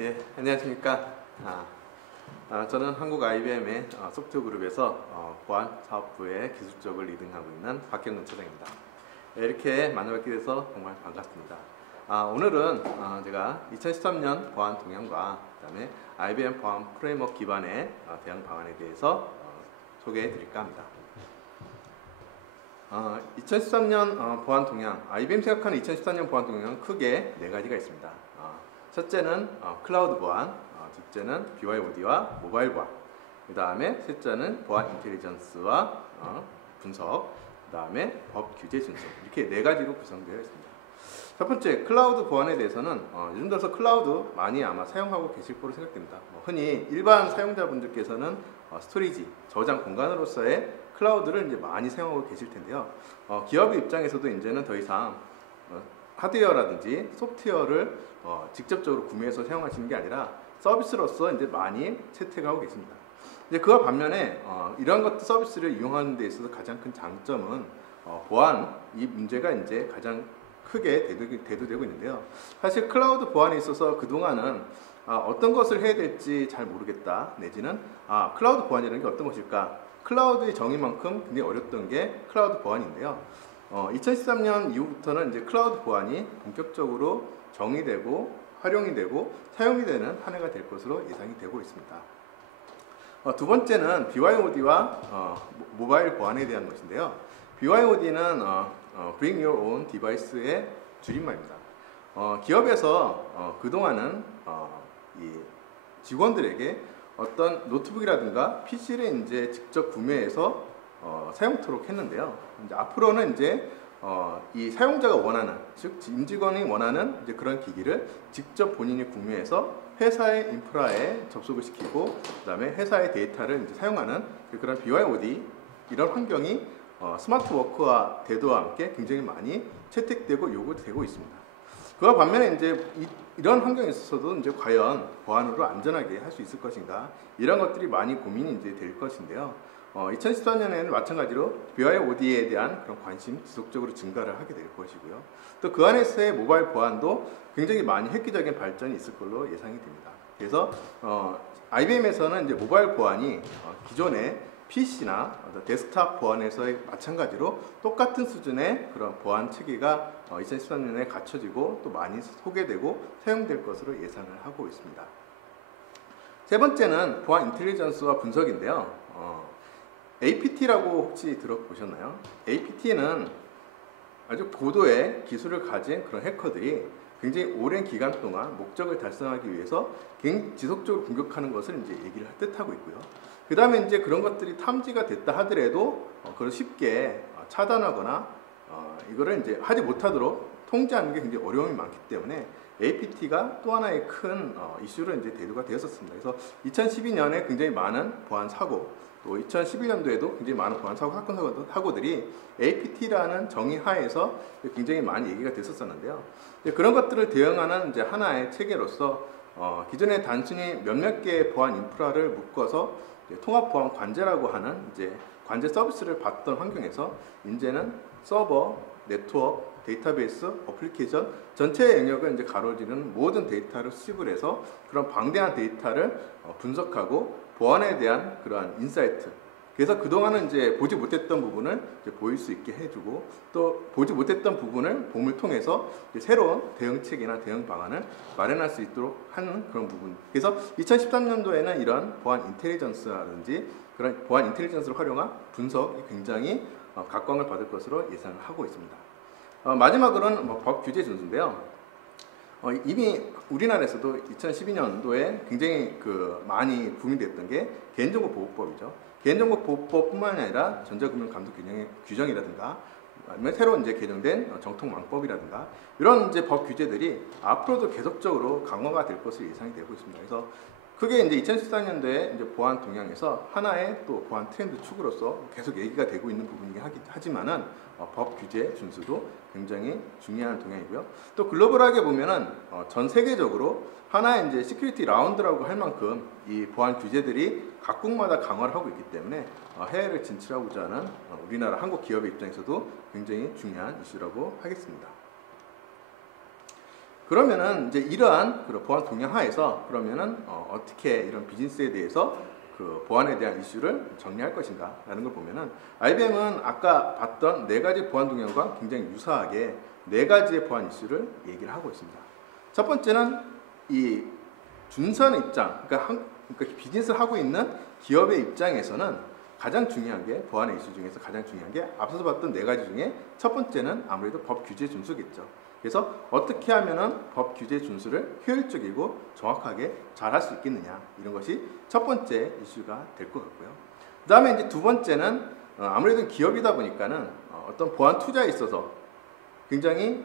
예, 안녕하십니까. 저는 한국 IBM의 소프트그룹에서 보안 사업부의 기술적을 리딩하고 있는 박경근 차장입니다. 예, 이렇게 만나뵙게 돼서 정말 반갑습니다. 오늘은 제가 2013년 보안 동향과 그다음에 IBM 보안 프레임워크 기반의 대응 방안에 대해서 소개해 드릴까 합니다. 2013년 보안 동향, IBM 생각하는 2013년 보안 동향은 크게 네 가지가 있습니다. 첫째는 클라우드 보안, 둘째는 BYOD와 모바일 보안, 그 다음에 셋째는 보안 인텔리전스와 분석, 그 다음에 법 규제 준수, 이렇게 네 가지로 구성되어 있습니다. 첫 번째, 클라우드 보안에 대해서는 요즘 들어서 클라우드 많이 아마 사용하고 계실 거로 생각됩니다. 흔히 일반 사용자분들께서는 스토리지, 저장 공간으로서의 클라우드를 이제 많이 사용하고 계실 텐데요. 기업의 입장에서도 이제는 더 이상 하드웨어라든지 소프트웨어를 직접적으로 구매해서 사용하시는 게 아니라 서비스로서 이제 많이 채택하고 계십니다. 이제 그와 반면에 이러한 것들 서비스를 이용하는 데 있어서 가장 큰 장점은 보안 이 문제가 이제 가장 크게 대두되고 있는데요. 사실 클라우드 보안에 있어서 그동안은 어떤 것을 해야 될지 잘 모르겠다, 내지는 클라우드 보안이라는 게 어떤 것일까, 클라우드의 정의만큼 굉장히 어렸던 게 클라우드 보안인데요. 2013년 이후부터는 이제 클라우드 보안이 본격적으로 정의되고 활용이 되고 사용이 되는 한 해가 될 것으로 예상이 되고 있습니다. 두 번째는 BYOD와 모바일 보안에 대한 것인데요. BYOD는 Bring Your Own Device의 줄임말입니다. 기업에서 그동안은 이 직원들에게 어떤 노트북이라든가 PC를 이제 직접 구매해서 사용토록 했는데요. 이제 앞으로는 이제 이 사용자가 원하는, 즉 임직원이 원하는 이제 그런 기기를 직접 본인이 구매해서 회사의 인프라에 접속을 시키고, 그다음에 회사의 데이터를 이제 사용하는 그런 BYOD 이런 환경이 스마트 워크와 대도와 함께 굉장히 많이 채택되고 요구되고 있습니다. 그와 반면에 이제 이런 환경에 있어서도 이제 과연 보안으로 안전하게 할 수 있을 것인가, 이런 것들이 많이 고민이 이제 될 것인데요. 2014년에는 마찬가지로 BYOD에 대한 그런 관심 지속적으로 증가를 하게 될 것이고요. 또 그 안에서의 모바일 보안도 굉장히 많이 획기적인 발전이 있을 걸로 예상이 됩니다. 그래서 IBM에서는 이제 모바일 보안이 기존의 PC나 데스크탑 보안에서의 마찬가지로 똑같은 수준의 그런 보안 체계가 2013년에 갖춰지고 또 많이 소개되고 사용될 것으로 예상을 하고 있습니다. 세 번째는 보안 인텔리전스와 분석인데요. APT라고 혹시 들어보셨나요? APT는 아주 고도의 기술을 가진 그런 해커들이 굉장히 오랜 기간 동안 목적을 달성하기 위해서 지속적으로 공격하는 것을 이제 얘기를 뜻하고 있고요. 그 다음에 이제 그런 것들이 탐지가 됐다 하더라도 그걸 쉽게 차단하거나 이거를 이제 하지 못하도록 통제하는 게 굉장히 어려움이 많기 때문에 APT가 또 하나의 큰 이슈로 이제 대두가 되었었습니다. 그래서 2012년에 굉장히 많은 보안 사고, 또 2011년도에도 굉장히 많은 보안 사고들이 APT라는 정의 하에서 굉장히 많이 얘기가 됐었었는데요. 그런 것들을 대응하는 이제 하나의 체계로서 기존에 단순히 몇몇 개의 보안 인프라를 묶어서 통합 보안 관제라고 하는 이제 관제 서비스를 받던 환경에서 이제는 서버, 네트워크, 데이터베이스, 어플리케이션 전체 영역을 이제 가로지르는 모든 데이터를 수집을 해서 그런 방대한 데이터를 분석하고 보안에 대한 그러한 인사이트, 그래서 그동안은 이제 보지 못했던 부분을 이제 보일 수 있게 해주고, 또 보지 못했던 부분을 봄을 통해서 이제 새로운 대응책이나 대응 방안을 마련할 수 있도록 하는 그런 부분. 그래서 2013년도에는 이런 보안 인텔리전스라든지 그런 보안 인텔리전스를 활용한 분석이 굉장히 각광을 받을 것으로 예상을 하고 있습니다. 마지막으로는 법 규제 준수인데요. 이미 우리나라에서도 2012년도에 굉장히 많이 부흥됐던 게 개인정보보호법이죠. 개인정보보호법뿐만 아니라 전자금융감독 규정이라든가, 아니면 새로 이제 개정된 정통망법이라든가, 이런 이제 법 규제들이 앞으로도 계속적으로 강화가 될 것으로 예상이 되고 있습니다. 그래서 그게 이제 2014년도에 이제 보안 동향에서 하나의 또 보안 트렌드 축으로서 계속 얘기가 되고 있는 부분이긴 하지만은 법 규제 준수도 굉장히 중요한 동향이고요. 또 글로벌하게 보면은 전 세계적으로 하나의 이제 시큐리티 라운드라고 할 만큼 이 보안 규제들이 각국마다 강화를 하고 있기 때문에 해외를 진출하고자 하는 우리나라 한국 기업의 입장에서도 굉장히 중요한 이슈라고 하겠습니다. 그러면은 이제 이러한 그런 보안 동향 하에서 그러면은 어떻게 이런 비즈니스에 대해서 그 보안에 대한 이슈를 정리할 것인가라는 걸 보면은 IBM은 아까 봤던 네 가지 보안 동향과 굉장히 유사하게 네 가지의 보안 이슈를 얘기를 하고 있습니다. 첫 번째는 이 준수하는 입장, 그러니까 비즈니스를 하고 있는 기업의 입장에서는 가장 중요한 게 보안의 이슈 중에서 가장 중요한 게 앞서서 봤던 네 가지 중에 첫 번째는 아무래도 법 규제 준수겠죠. 그래서 어떻게 하면은 법 규제 준수를 효율적이고 정확하게 잘 할 수 있겠느냐, 이런 것이 첫 번째 이슈가 될 것 같고요. 그 다음에 이제 두 번째는 아무래도 기업이다 보니까는 어떤 보안 투자에 있어서 굉장히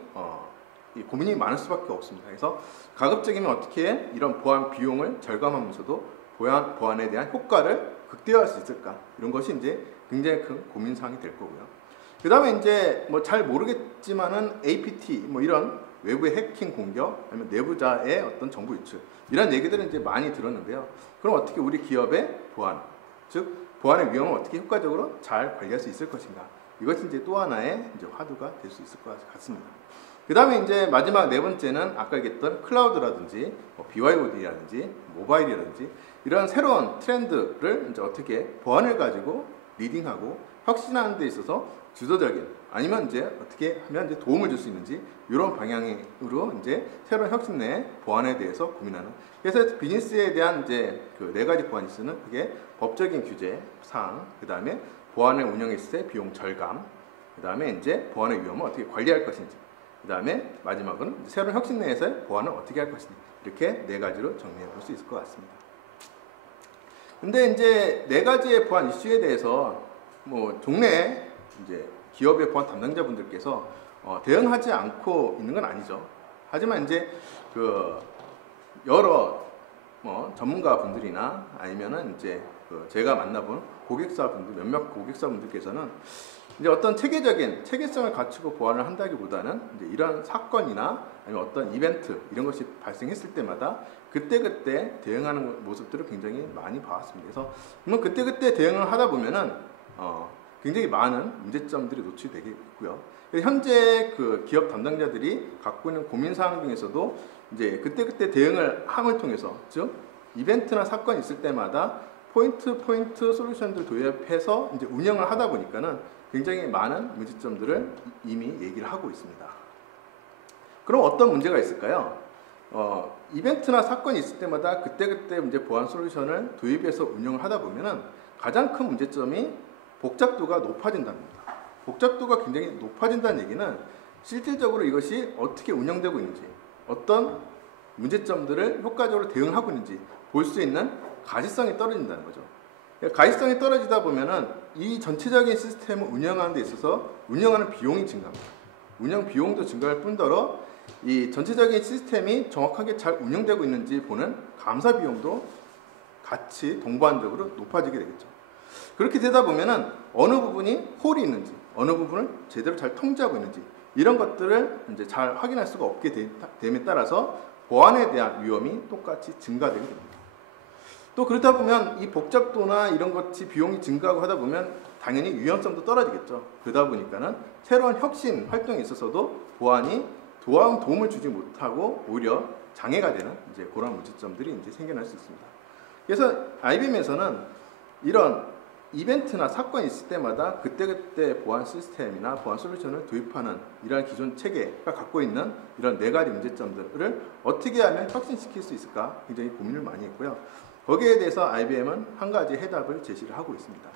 고민이 많을 수밖에 없습니다. 그래서 가급적이면 어떻게 이런 보안 비용을 절감하면서도 보안에 대한 효과를 극대화할 수 있을까, 이런 것이 이제 굉장히 큰 고민 사항이 될 거고요. 그 다음에 이제 뭐 잘 모르겠지만은 APT 뭐 이런 외부의 해킹 공격, 아니면 내부자의 어떤 정보 유출, 이런 얘기들은 이제 많이 들었는데요. 그럼 어떻게 우리 기업의 보안, 즉 보안의 위험을 어떻게 효과적으로 잘 관리할 수 있을 것인가, 이것이 이제 또 하나의 이제 화두가 될 수 있을 것 같습니다. 그 다음에 이제 마지막 네 번째는 아까 얘기했던 클라우드라든지 BYOD라든지 모바일이라든지 이런 새로운 트렌드를 이제 어떻게 보안을 가지고 리딩하고 혁신하는 데 있어서 주도적인, 아니면 이제 어떻게 하면 이제 도움을 줄 수 있는지, 이런 방향으로 이제 새로운 혁신 내 보안에 대해서 고민하는. 그래서 비즈니스에 대한 이제 그 네 가지 보안 이슈는 그게 법적인 규제 사항, 그 다음에 보안을 운영했을 때 비용 절감, 그 다음에 이제 보안의 위험을 어떻게 관리할 것인지, 그 다음에 마지막은 새로운 혁신 내에서의 보안을 어떻게 할 것인지, 이렇게 네 가지로 정리해 볼 수 있을 것 같습니다. 근데 이제 네 가지의 보안 이슈에 대해서 뭐 종래 이제 기업의 보안 담당자분들께서 대응하지 않고 있는 건 아니죠. 하지만 이제 그 여러 뭐 전문가분들이나 아니면은 이제 그 제가 만나본 고객사분들, 몇몇 고객사분들께서는 이제 어떤 체계성을 갖추고 보안을 한다기보다는 이제 이런 사건이나 아니면 어떤 이벤트 이런 것이 발생했을 때마다 그때그때 대응하는 모습들을 굉장히 많이 봐왔습니다. 그래서 그때그때 대응을 하다 보면은 굉장히 많은 문제점들이 노출되게 있고요. 현재 그 기업 담당자들이 갖고 있는 고민 사항 중에서도 이제 그때그때 대응을 함을 통해서, 즉 이벤트나 사건이 있을 때마다 포인트 솔루션들 도입해서 이제 운영을 하다 보니까는 굉장히 많은 문제점들을 이미 얘기를 하고 있습니다. 그럼 어떤 문제가 있을까요? 이벤트나 사건이 있을 때마다 그때그때 이제 보안 솔루션을 도입해서 운영을 하다 보면은 가장 큰 문제점이 복잡도가 높아진답니다. 복잡도가 굉장히 높아진다는 얘기는 실질적으로 이것이 어떻게 운영되고 있는지, 어떤 문제점들을 효과적으로 대응하고 있는지 볼 수 있는 가시성이 떨어진다는 거죠. 가시성이 떨어지다 보면은 이 전체적인 시스템을 운영하는 데 있어서 운영하는 비용이 증가합니다. 운영 비용도 증가할 뿐더러 이 전체적인 시스템이 정확하게 잘 운영되고 있는지 보는 감사 비용도 같이 동반적으로 높아지게 되겠죠. 그렇게 되다 보면은 어느 부분이 홀이 있는지, 어느 부분을 제대로 잘 통제하고 있는지, 이런 것들을 이제 잘 확인할 수가 없게 됨에 따라서 보안에 대한 위험이 똑같이 증가되게 됩니다. 또 그러다 보면 이 복잡도나 이런 것이 비용이 증가하고 하다 보면 당연히 유연성도 떨어지겠죠. 그러다 보니까는 새로운 혁신 활동에 있어서도 보안이 도움을 주지 못하고 오히려 장애가 되는 이제 그런 문제점들이 이제 생겨날 수 있습니다. 그래서 IBM에서는 이런 이벤트나 사건이 있을 때마다 그때그때 보안 시스템이나 보안 솔루션을 도입하는 이러한 기존 체계가 갖고 있는 이런 네 가지 문제점들을 어떻게 하면 혁신시킬 수 있을까 굉장히 고민을 많이 했고요. 거기에 대해서 IBM은 한 가지 해답을 제시를 하고 있습니다.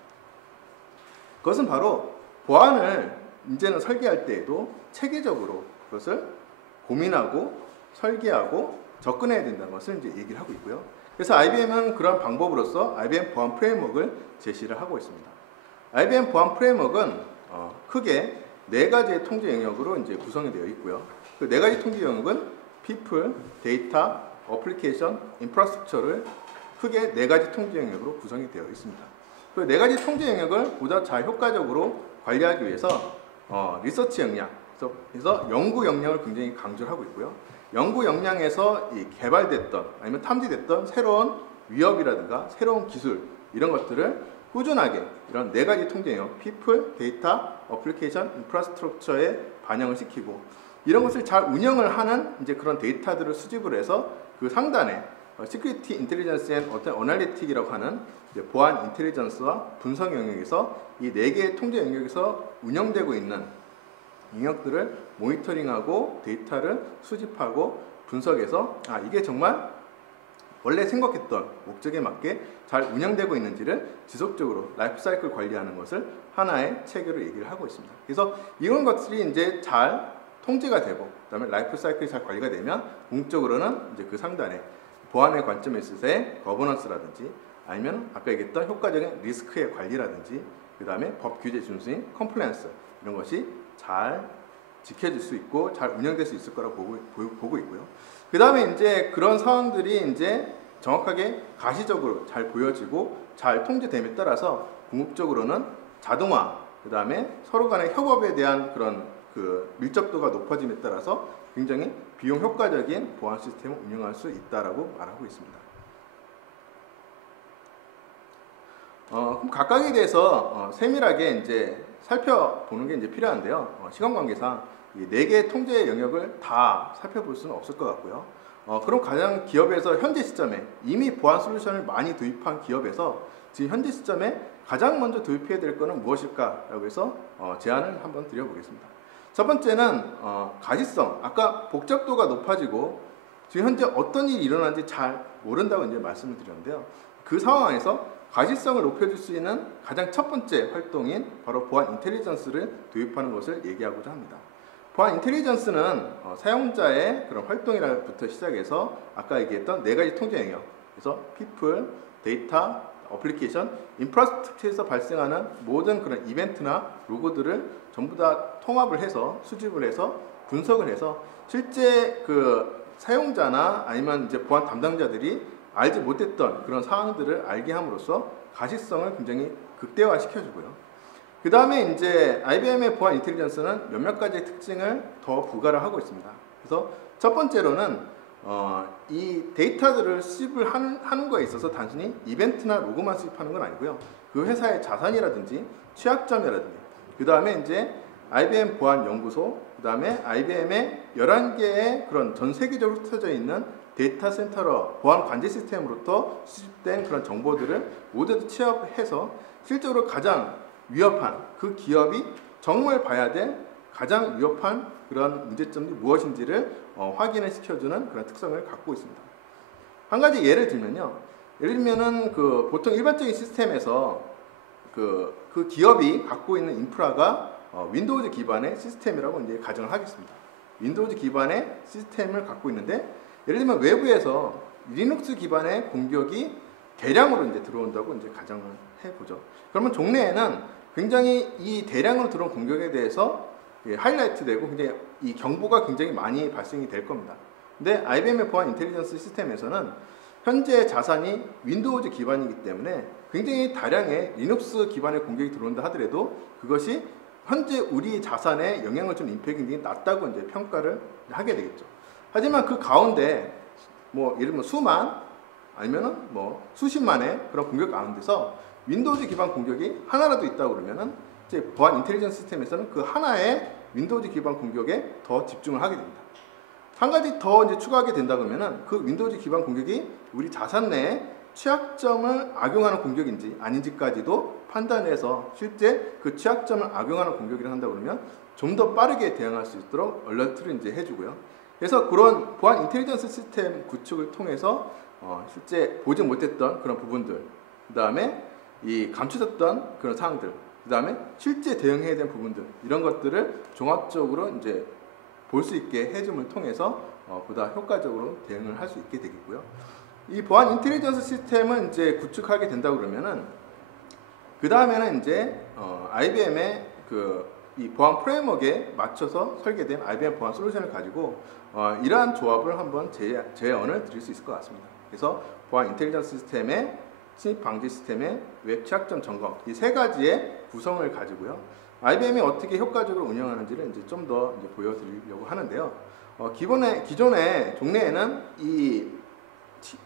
그것은 바로 보안을 이제는 설계할 때에도 체계적으로 그것을 고민하고 설계하고 접근해야 된다는 것을 이제 얘기를 하고 있고요. 그래서 IBM은 그런 방법으로서 IBM 보안 프레임워크를 제시를 하고 있습니다. IBM 보안 프레임워크는 크게 네 가지의 통제 영역으로 이제 구성이 되어 있고요. 그 네 가지 통제 영역은 People, Data, Application, Infrastructure를 크게 네 가지 통제 영역으로 구성이 되어 있습니다. 그 네 가지 통제 영역을 보다 잘 효과적으로 관리하기 위해서 리서치 역량, 그래서 연구 역량을 굉장히 강조를 하고 있고요. 연구 역량에서 개발됐던 아니면 탐지됐던 새로운 위협이라든가 새로운 기술 이런 것들을 꾸준하게 이런 네 가지 통제 영역 People, Data, Application, Infrastructure에 반영을 시키고, 이런 것을 잘 운영을 하는 이제 그런 데이터들을 수집을 해서 그 상단에 시큐리티 인텔리전스 앤 어널리틱이라고 하는 보안 인텔리전스와 분석 영역에서 이 4개의 통제 영역에서 운영되고 있는 영역들을 모니터링하고 데이터를 수집하고 분석해서 이게 정말 원래 생각했던 목적에 맞게 잘 운영되고 있는지를 지속적으로 라이프 사이클 관리하는 것을 하나의 체계로 얘기를 하고 있습니다. 그래서 이런 것들이 이제 잘 통제가 되고 그다음에 라이프 사이클이 잘 관리가 되면 궁극적으로는 이제 그 상단에 보안의 관점에 있어서의 거버넌스라든지 아니면 아까 얘기했던 효과적인 리스크의 관리라든지 그다음에 법 규제 준수인 컴플라이언스 이런 것이 잘 지켜질 수 있고 잘 운영될 수 있을 거라고 보고 있고요. 그 다음에 이제 그런 상황들이 이제 정확하게 가시적으로 잘 보여지고 잘 통제됨에 따라서 궁극적으로는 자동화, 그 다음에 서로 간의 협업에 대한 그런 그 밀접도가 높아짐에 따라서 굉장히 비용 효과적인 보안 시스템을 운영할 수 있다라고 말하고 있습니다. 그럼 각각에 대해서 세밀하게 이제 살펴보는 게 이제 필요한데요. 시간 관계상 이 4개의 통제 영역을 다 살펴볼 수는 없을 것 같고요. 그럼 가장 기업에서 현재 시점에 이미 보안 솔루션을 많이 도입한 기업에서 지금 현재 시점에 가장 먼저 도입해야 될 것은 무엇일까라고 해서 제안을 한번 드려보겠습니다. 첫 번째는 가시성. 아까 복잡도가 높아지고 지금 현재 어떤 일이 일어나는지 잘 모른다고 이제 말씀을 드렸는데요. 그 상황에서 가시성을 높여줄 수 있는 가장 첫 번째 활동인 바로 보안 인텔리전스를 도입하는 것을 얘기하고자 합니다. 보안 인텔리전스는 사용자의 그런 활동이부터 시작해서 아까 얘기했던 4가지 통제 영역, 그래서 people, 데이터, 어플리케이션, 인프라스트럭처에서 발생하는 모든 그런 이벤트나 로그들을 전부 다 통합을 해서 수집을 해서 분석을 해서 실제 그 사용자나 아니면 이제 보안 담당자들이 알지 못했던 그런 사항들을 알게 함으로써 가시성을 굉장히 극대화시켜주고요. 그 다음에 이제 IBM의 보안 인텔리전스는 몇몇 가지의 특징을 더 부과를 하고 있습니다. 그래서 첫 번째로는 이 데이터들을 수집을 하는 거에 있어서 단순히 이벤트나 로그만 수집하는 건 아니고요. 그 회사의 자산이라든지 취약점이라든지 그 다음에 이제 IBM 보안 연구소, 그 다음에 IBM의 11개의 그런 전 세계적으로 흩어져 있는 데이터 센터로 보안 관제 시스템으로부터 수집된 그런 정보들을 모두 취합해서 실제로 가장 위협한 그 기업이 정말 봐야 될 가장 위협한 그런 문제점이 무엇인지를 확인을 시켜주는 그런 특성을 갖고 있습니다. 한 가지 예를 들면요. 예를 들면은 그 보통 일반적인 시스템에서 그 기업이 갖고 있는 인프라가 윈도우즈 기반의 시스템이라고 이제 가정을 하겠습니다. 윈도우즈 기반의 시스템을 갖고 있는데 예를 들면 외부에서 리눅스 기반의 공격이 대량으로 이제 들어온다고 이제 가정을 해보죠. 그러면 종래에는 굉장히 이 대량으로 들어온 공격에 대해서 하이라이트되고 굉장히 이 경보가 굉장히 많이 발생이 될 겁니다. 근데 IBM의 보안 인텔리전스 시스템에서는 현재 자산이 윈도우즈 기반이기 때문에 굉장히 다량의 리눅스 기반의 공격이 들어온다 하더라도 그것이 현재 우리 자산에 영향을 준 임팩이 굉장히 낮다고 이제 평가를 하게 되겠죠. 하지만 그 가운데 뭐 예를 들면 수만 아니면은 뭐 수십만의 그런 공격 가운데서 윈도우즈 기반 공격이 하나라도 있다고 그러면은 이제 보안 인텔리전스 시스템에서는 그 하나의 윈도우즈 기반 공격에 더 집중을 하게 됩니다. 한 가지 더 이제 추가하게 된다 그러면은 그 윈도우즈 기반 공격이 우리 자산 내에 취약점을 악용하는 공격인지 아닌지까지도 판단해서 실제 그 취약점을 악용하는 공격이라 한다 그러면 좀 더 빠르게 대응할 수 있도록 얼러트를 이제 해주고요. 그래서 그런 보안 인텔리전스 시스템 구축을 통해서 실제 보지 못했던 그런 부분들, 그 다음에 이 감춰졌던 그런 사항들, 그 다음에 실제 대응해야 되는 부분들 이런 것들을 종합적으로 이제 볼 수 있게 해줌을 통해서 보다 효과적으로 대응을 할 수 있게 되겠고요. 이 보안 인텔리전스 시스템은 이제 구축하게 된다 그러면은 그 다음에는 이제 IBM의 이 보안 프레임워크에 맞춰서 설계된 IBM 보안 솔루션을 가지고 이러한 조합을 한번 제언을 드릴 수 있을 것 같습니다. 그래서 보안 인텔리전스 시스템의 침입 방지 시스템의 웹 취약점 점검 이 3가지의 구성을 가지고요. IBM이 어떻게 효과적으로 운영하는지를 이제 좀 더 이제 보여드리려고 하는데요. 기존의 종래에는 이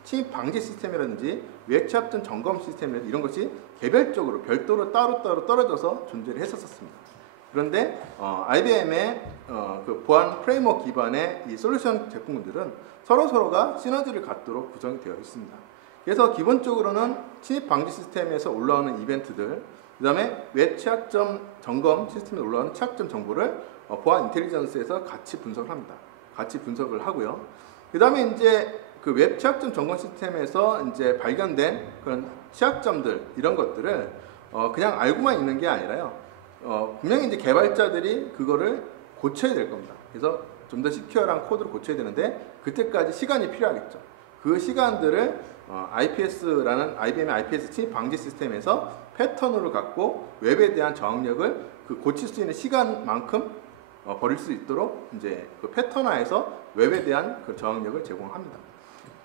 침입 방지 시스템이라든지 웹 취약점 점검 시스템이라든지 이런 것이 개별적으로 별도로 따로따로 떨어져서 존재를 했었습니다. 그런데 IBM의 그 보안 프레임워크 기반의 이 솔루션 제품들은 서로가 시너지를 갖도록 구성이 되어 있습니다. 그래서 기본적으로는 침입 방지 시스템에서 올라오는 이벤트들, 그 다음에 웹 취약점 점검 시스템에 올라오는 취약점 정보를 보안 인텔리전스에서 같이 분석을 합니다. 같이 분석을 하고요. 그 다음에 이제 그 웹 취약점 점검 시스템에서 이제 발견된 그런 취약점들 이런 것들을 그냥 알고만 있는 게 아니라요. 분명히 이제 개발자들이 그거를 고쳐야 될 겁니다. 그래서 좀 더 시큐어한 코드를 고쳐야 되는데 그때까지 시간이 필요하겠죠. 그 시간들을 IPS라는 IBM의 IPS 침입 방지 시스템에서 패턴으로 갖고 웹에 대한 저항력을 그 고칠 수 있는 시간만큼 버릴 수 있도록 이제 그 패턴화해서 웹에 대한 그 저항력을 제공합니다.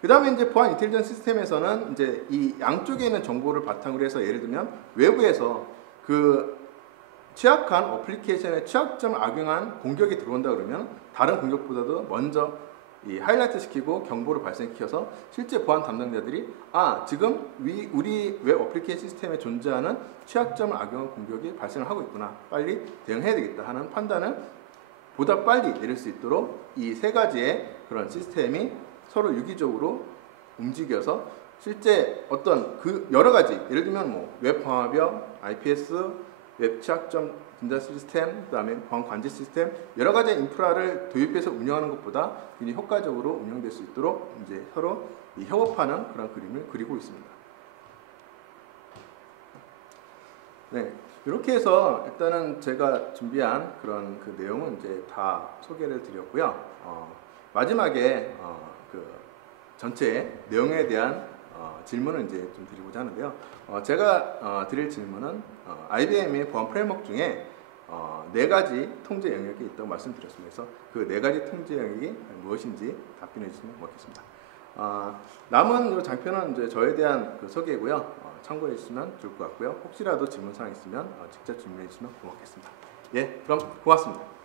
그 다음에 이제 보안 인텔리전스 시스템에서는 이제 이 양쪽에 있는 정보를 바탕으로 해서 예를 들면 외부에서 그 취약한 어플리케이션에 취약점을 악용한 공격이 들어온다 그러면 다른 공격보다도 먼저 이 하이라이트 시키고 경보를 발생시켜서 실제 보안 담당자들이 지금 우리 웹 어플리케이션 시스템에 존재하는 취약점을 악용한 공격이 발생을 하고 있구나, 빨리 대응해야 되겠다 하는 판단을 보다 빨리 내릴 수 있도록 이 세 가지의 그런 시스템이 서로 유기적으로 움직여서 실제 어떤 그 여러 가지, 예를 들면 뭐 웹 방화벽, IPS, 웹 취약점 진단 시스템, 그다음에 보안 관제 시스템, 여러 가지 인프라를 도입해서 운영하는 것보다 굉장히 효과적으로 운영될 수 있도록 이제 서로 협업하는 그런 그림을 그리고 있습니다. 네, 이렇게 해서 일단은 제가 준비한 그런 그 내용은 이제 다 소개를 드렸고요. 마지막에 그 전체 내용에 대한 질문을 이제 좀 드리고자 하는데요. 제가 드릴 질문은 IBM의 보안 프레임워크 중에 4가지 통제 영역이 있다고 말씀드렸습니다. 그래서 그 4가지 통제 영역이 무엇인지 답변해 주시면 고맙겠습니다. 남은 이 장표는 이제 저에 대한 그 소개고요. 참고해 주시면 좋을 것 같고요. 혹시라도 질문사항 있으면 직접 질문해 주시면 고맙겠습니다. 예, 그럼 고맙습니다.